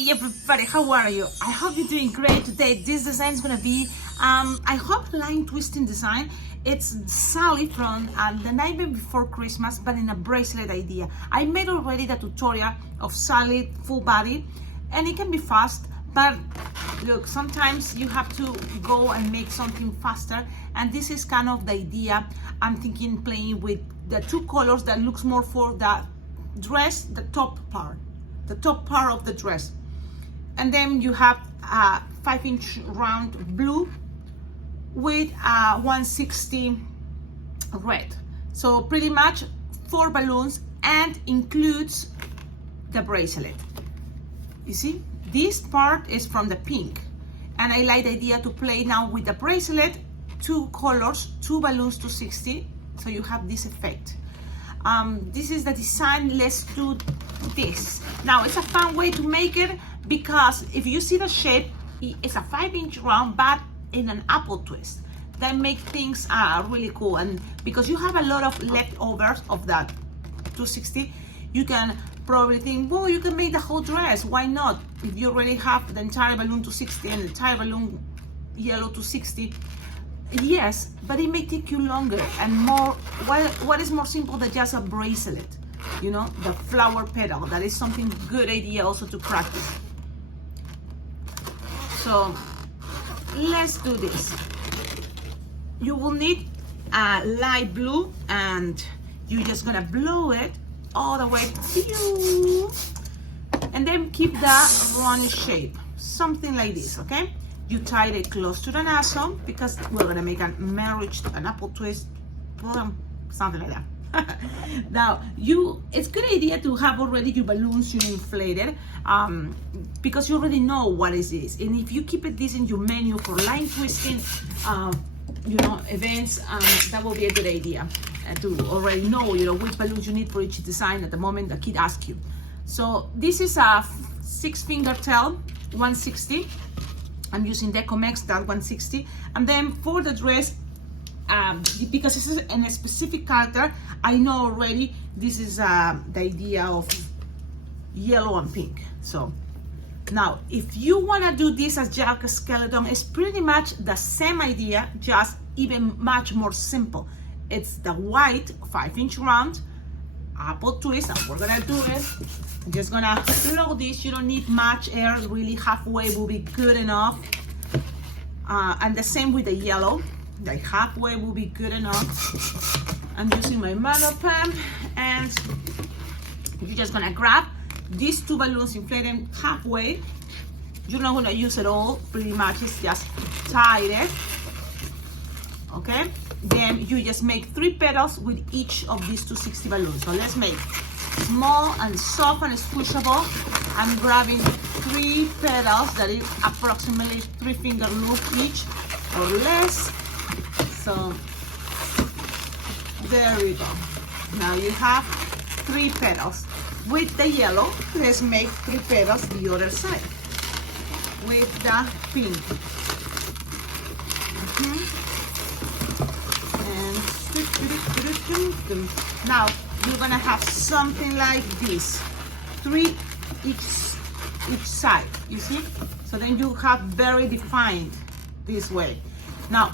Hey everybody, how are you? I hope you're doing great today. This design is gonna be, I hope line twisting design. It's Sally from the Nightmare Before Christmas, but in a bracelet idea. I made already the tutorial of Sally full body, and it can be fast, but look, sometimes you have to go and make something faster, and this is kind of the idea. I'm thinking playing with the two colors that looks more for the dress, the top part of the dress. And then you have a 5-inch round blue with a 160 red. So pretty much 4 balloons and includes the bracelet. You see, this part is from the pink. And I like the idea to play now with the bracelet, 2 colors, 2 balloons to 60. So you have this effect. This is the design. Let's do this. Now it's a fun way to make it because if you see the shape, it's a 5-inch round but in an apple twist. That makes things really cool, and because you have a lot of leftovers of that 260, you can probably think, well, you can make the whole dress. Why not? If you already have the entire balloon 260 and the entire balloon yellow 260, yes, but it may take you longer and more. What is more simple than just a bracelet? You know, the flower petal. That is something good idea also to practice. So let's do this. You will need a light blue, and you're just gonna blow it all the way, and then keep the runny shape, something like this. Okay, you tie it close to the nozzle because we're gonna make a marriage, an apple twist, something like that. Now it's good idea to have already your balloons inflated, because you already know what is this, and if you keep it this in your menu for line twisting events, that will be a good idea to already know which balloons you need for each design at the moment the kid asks you. So this is a 6-finger tail 160. I'm using Decomex, that 160, and then for the dress, because this is in a specific character, I know already this is the idea of yellow and pink. So now if you want to do this as Jack Skeleton, it's pretty much the same idea, just even much more simple. It's the white 5-inch round apple twist, and we're gonna do it. I'm just gonna blow this. You don't need much air, really halfway will be good enough. And the same with the yellow, like halfway will be good enough. I'm using my marker pen, and you're just gonna grab these 2 balloons, inflate them halfway. You're not gonna use it all, pretty much it's just tied it. Okay, then you just make 3 petals with each of these 260 balloons. So let's make small and soft and squishable. I'm grabbing 3 petals, that is approximately 3-finger loop each or less. So there we go. Now you have 3 petals. With the yellow, let's make 3 petals the other side with the pink. And now you're gonna have something like this, 3 each side, you see? So then you have very defined this way. Now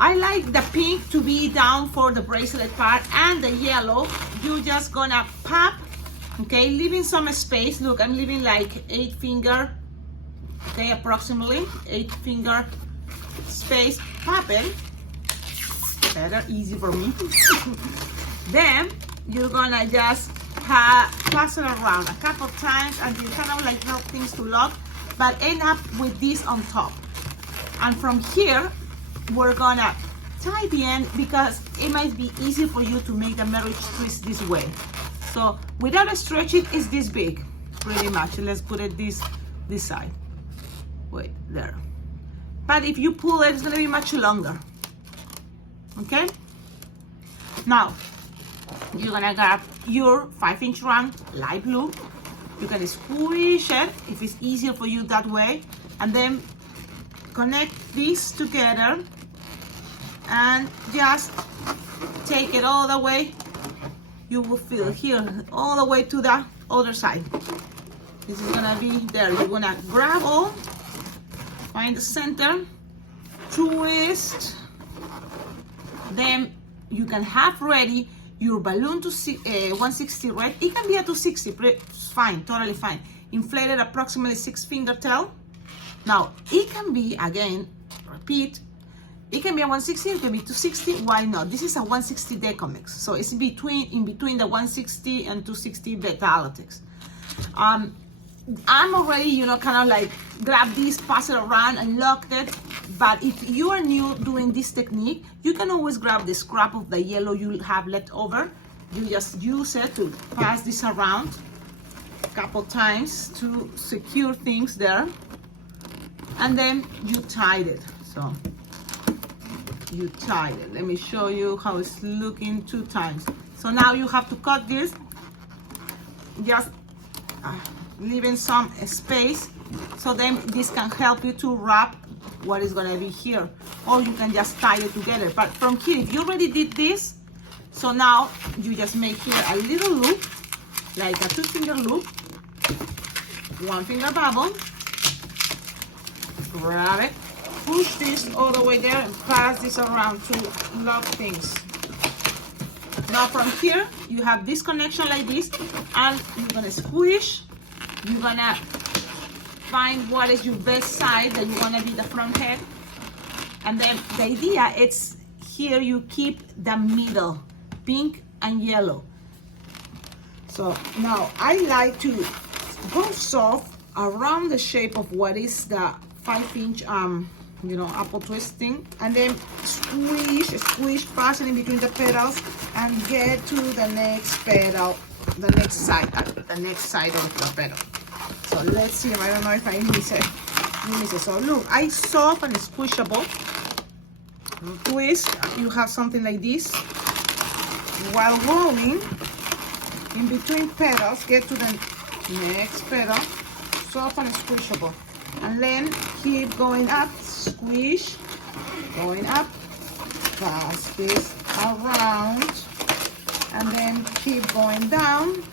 I like the pink to be down for the bracelet part, and the yellow you're just gonna pop, okay, leaving some space. Look, I'm leaving like 8-finger, okay, approximately 8-finger space. Pop it, better, easy for me. Then you're gonna just pass it around a couple of times until you kind of like help things to lock, but end up with this on top. And from here we're gonna tie the end, because it might be easier for you to make the marriage twist this way. So without stretching, it's this big, pretty much. Let's put it this side. Wait, there. But if you pull it, it's gonna be much longer. Okay? Now, you're gonna grab your 5-inch round light blue. You can squish it if it's easier for you that way, and then connect these together and just take it all the way. You will feel here all the way to the other side. This is gonna be there. You're gonna grab all, find the center, twist, then you can have ready your balloon to 160 red. It can be a 260, fine, totally fine. Inflated approximately 6-finger tail. Now, it can be, again, repeat, it can be a 160, it can be 260, why not? This is a 160 Decomix, so it's in between the 160 and 260 Beta Latex. I'm already, you know, kind of like grab this, pass it around and locked it. But if you are new doing this technique, you can always grab the scrap of the yellow you have left over. You just use it to pass this around a couple times to secure things there. And then you tied it. So you tied it. Let me show you how it's looking 2 times. So now you have to cut this, just leaving some space, so then this can help you to wrap what is going to be here, or you can just tie it together. But from here, if you already did this, so now you just make here a little loop, like a 2-finger loop, 1-finger bubble, grab it, push this all the way there and pass this around to lock things. Now from here, you have this connection like this, and you're gonna squish. You're gonna find what is your best side that you wanna be the front head. And then the idea is here you keep the middle, pink and yellow. So now I like to go soft around the shape of what is the 5-inch you know, apple twisting, and then squish, passing in between the petals and get to the next petal, the next side of the petal. So let's see, I don't know if I miss it. So look, I soft and squishable. Twist, you have something like this. While rolling in between petals, get to the next petal, soft and squishable. And then keep going up, squish, going up, pass this around, and then keep going down.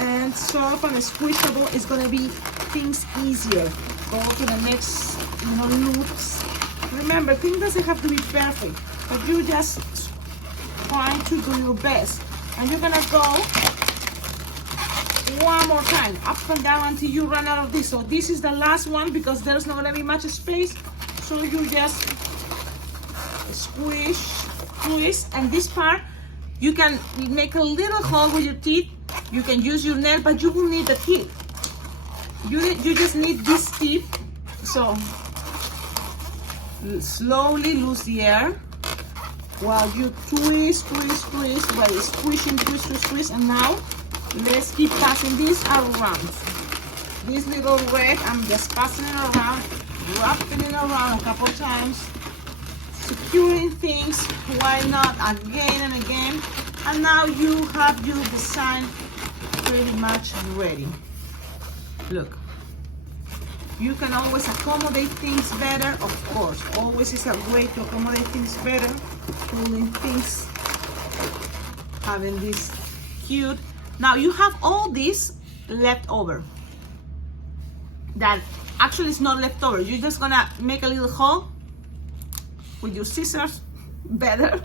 And soft and squishable is gonna be things easier. Go to the next, you know, loops. Remember, things doesn't have to be perfect, but you just trying to do your best. And you're gonna go one more time, up and down until you run out of this. So this is the last one because there's not gonna be much space. So you just squish, twist, and this part, you can make a little hole with your teeth. You can use your nail, but you will need the teeth. You just need this tip. So slowly lose the air while you twist, while you're squishing, twist, and now let's keep passing this around. This little red, I'm just passing it around, wrapping it around a couple times, securing things, why not, again and again. And now you have your design pretty much ready. Look, you can always accommodate things better, of course. Always is a way to accommodate things better. Pulling things, having this cute. Now you have all this left over. That actually is not left over. You're just gonna make a little hole with your scissors, better,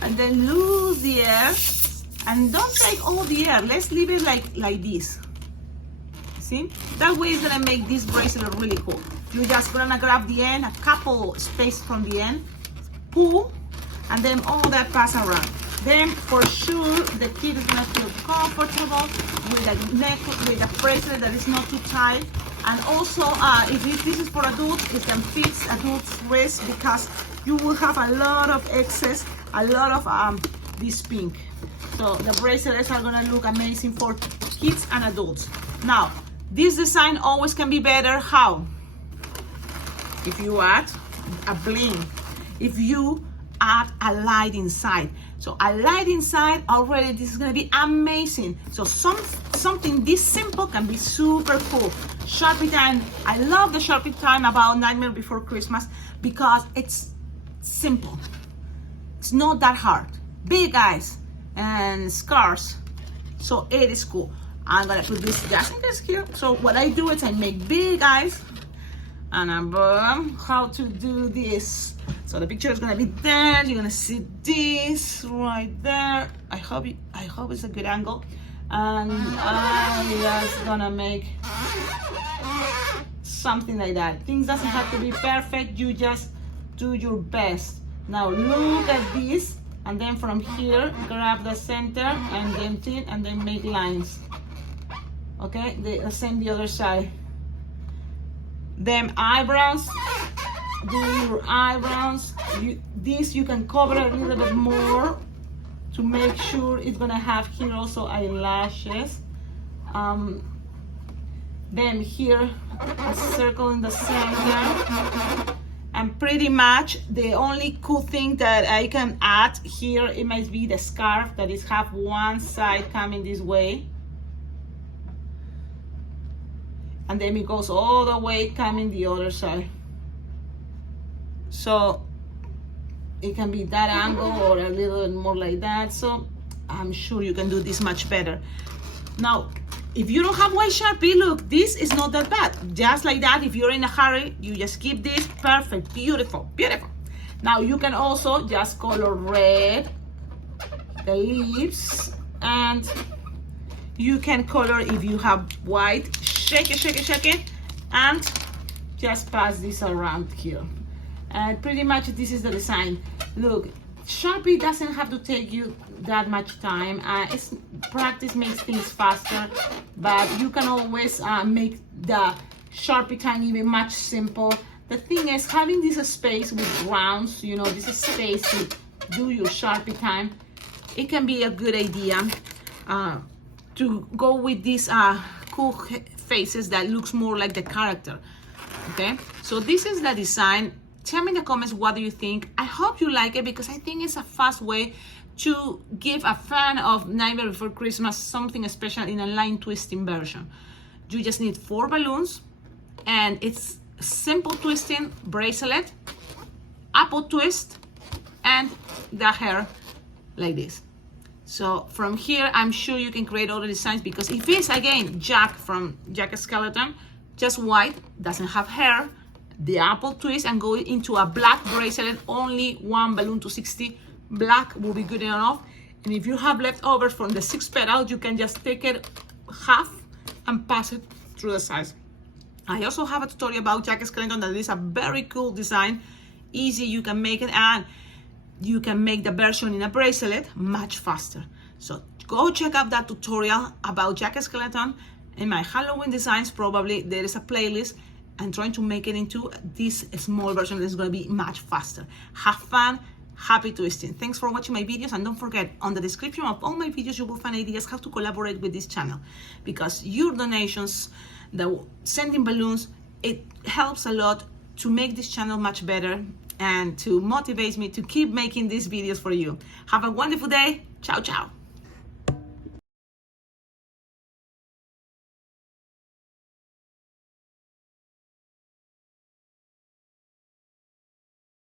and then lose the air. And don't take all the air. Let's leave it like this. See? That way it's gonna make this bracelet really cool. You're just gonna grab the end, a couple space from the end, pull, and then all that pass around. Then for sure the kid is gonna feel comfortable with a neck, with a bracelet that is not too tight. And also, if this is for adults, it can fit adults' wrist because you will have a lot of excess, a lot of this pink. So the bracelets are gonna look amazing for kids and adults. Now, this design always can be better. How? If you add a bling, if you add a light inside. So a light inside already, this is gonna be amazing. So something this simple can be super cool. Sharpie time. I love the Sharpie time about Nightmare Before Christmas because it's simple. It's not that hard. Big eyes and scars. So it is cool. I'm gonna put this just in case here. So what I do is I make big eyes, and I'm how to do this. So the picture is gonna be there. You're gonna see this right there. I hope it's a good angle. And I'm just gonna make something like that. Things doesn't have to be perfect. You just do your best. Now look at this, and then from here grab the center and then thin, and then make lines. Okay, the same the other side. Them eyebrows, do your eyebrows. This you can cover a little bit more to make sure it's gonna have here also eyelashes. Then here a circle in the center. And pretty much the only cool thing that I can add here, it might be the scarf that is have one side coming this way. And then it goes all the way coming the other side. So it can be that angle or a little more like that. So I'm sure you can do this much better. Now, if you don't have white Sharpie, look, this is not that bad. Just like that, if you're in a hurry, you just keep this. Perfect, beautiful, beautiful. Now you can also just color red the lips, and you can color if you have white. Shake it, shake it, shake it, and just pass this around here. And pretty much this is the design. Look, Sharpie doesn't have to take you that much time. Practice makes things faster, but you can always make the Sharpie time even much simple. The thing is, having this space with rounds, you know, this space to do your Sharpie time, it can be a good idea to go with these cool faces that looks more like the character. Okay, so this is the design. Tell me in the comments, what do you think? I hope you like it, because I think it's a fast way to give a fan of Nightmare Before Christmas something special in a line twisting version. You just need 4 balloons, and it's simple twisting bracelet, apple twist, and the hair like this. So from here, I'm sure you can create all the designs, because if it's again Jack from Jack Skellington, just white, doesn't have hair, the apple twist, and go into a black bracelet, only 1 balloon to 60, black will be good enough. And if you have leftovers from the 6 petals, you can just take it half and pass it through the sides. I also have a tutorial about Jack Skellington that is a very cool design, easy, you can make it, and you can make the version in a bracelet much faster. So go check out that tutorial about Jack Skellington. In my Halloween designs, probably there is a playlist. I'm trying to make it into this small version that's going to be much faster. Have fun, happy twisting. Thanks for watching my videos, and don't forget, on the description of all my videos you will find ideas how to collaborate with this channel, because your donations, the sending balloons, it helps a lot to make this channel much better and to motivate me to keep making these videos for you. Have a wonderful day. Ciao, ciao.